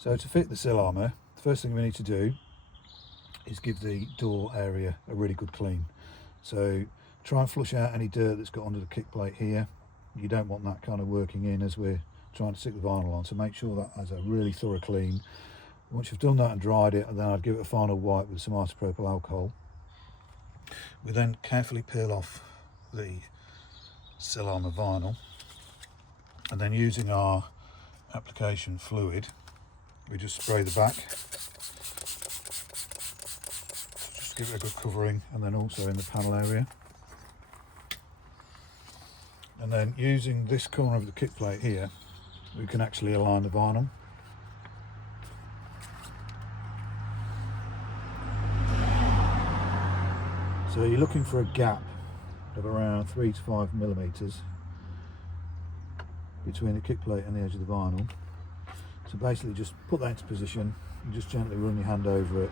So to fit the Sill Armour, the first thing we need to do is give the door area a really good clean. So try and flush out any dirt that's got under the kick plate here. You don't want that kind of working in as we're trying to stick the vinyl on, so make sure that has a really thorough clean. Once you've done that and dried it, then I'd give it a final wipe with some isopropyl alcohol. We then carefully peel off the Sill Armour vinyl, and then using our application fluid, we just spray the back, just give it a good covering, and then also in the panel area. And then using this corner of the kick plate here, we can actually align the vinyl. So you're looking for a gap of around 3 to 5 millimeters between the kick plate and the edge of the vinyl. So basically just put that into position and just gently run your hand over it.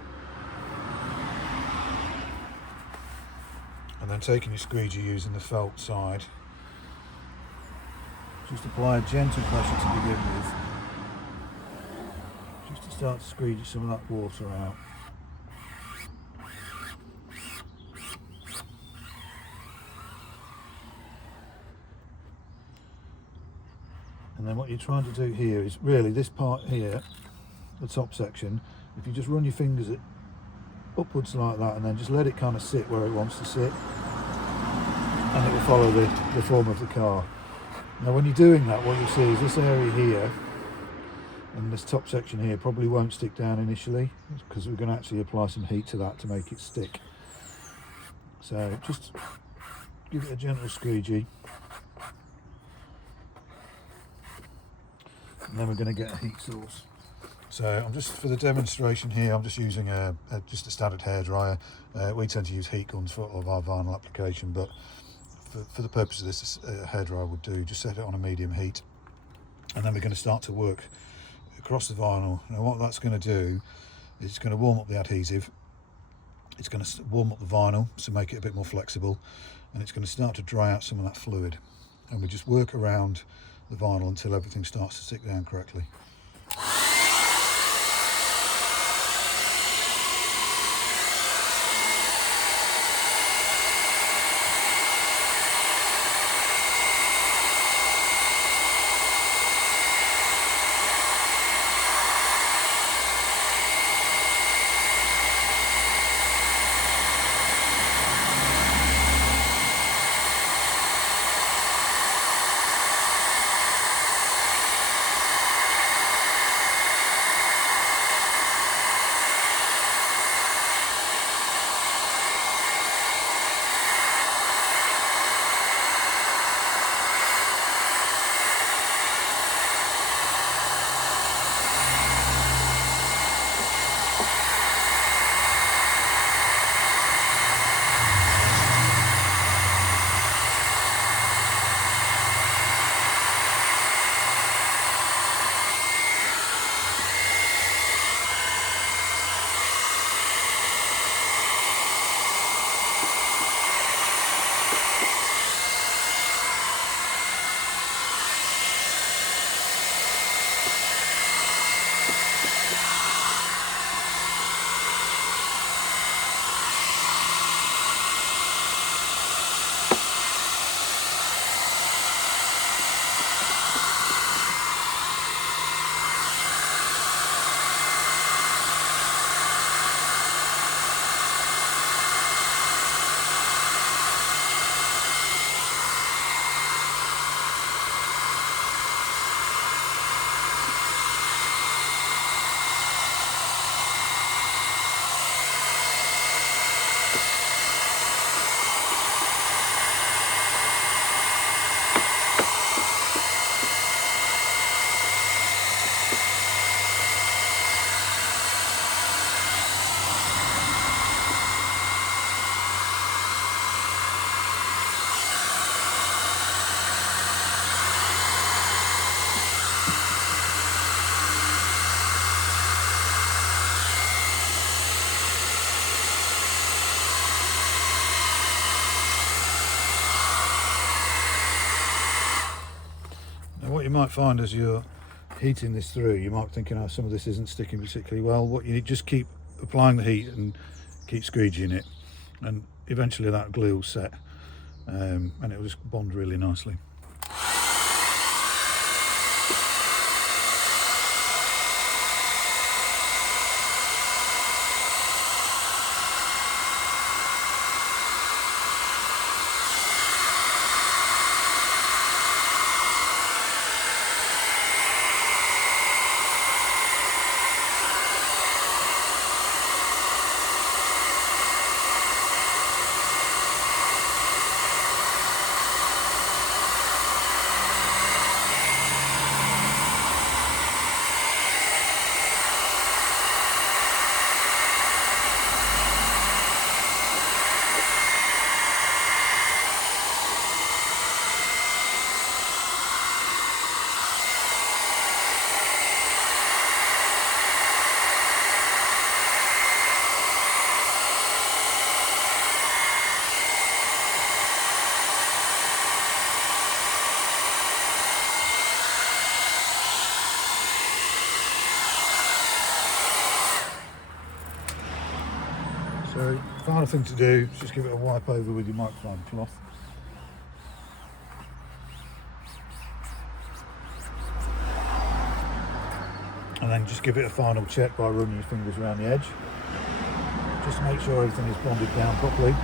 And then taking your squeegee using the felt side, just apply a gentle pressure to begin with, just to start to squeegee some of that water out. And then what you're trying to do here is really this part here, the top section, if you just run your fingers upwards like that and then just let it kind of sit where it wants to sit, and it will follow the form of the car. Now when you're doing that, what you'll see is this area here and this top section here probably won't stick down initially, because we're going to actually apply some heat to that to make it stick. So just give it a gentle squeegee. And then we're going to get a heat source. So I'm just, for the demonstration here, I'm just using just a standard hairdryer. We tend to use heat guns for all of our vinyl application, but for the purpose of this, a hairdryer would do. Just set it on a medium heat, and then we're going to start to work across the vinyl. Now what that's going to do is it's going to warm up the adhesive, it's going to warm up the vinyl to make it a bit more flexible, and it's going to start to dry out some of that fluid, and we just work around the vinyl until everything starts to stick down correctly. Now what you might find as you're heating this through, you might be thinking, oh, some of this isn't sticking particularly well. What you need, just keep applying the heat and keep squeegeeing it, and eventually that glue will set, and it will just bond really nicely. So final thing to do is just give it a wipe over with your microfiber cloth. And then just give it a final check by running your fingers around the edge, just to make sure everything is bonded down properly.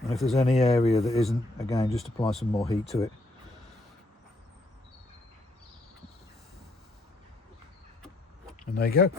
And if there's any area that isn't, again, just apply some more heat to it. And there you go.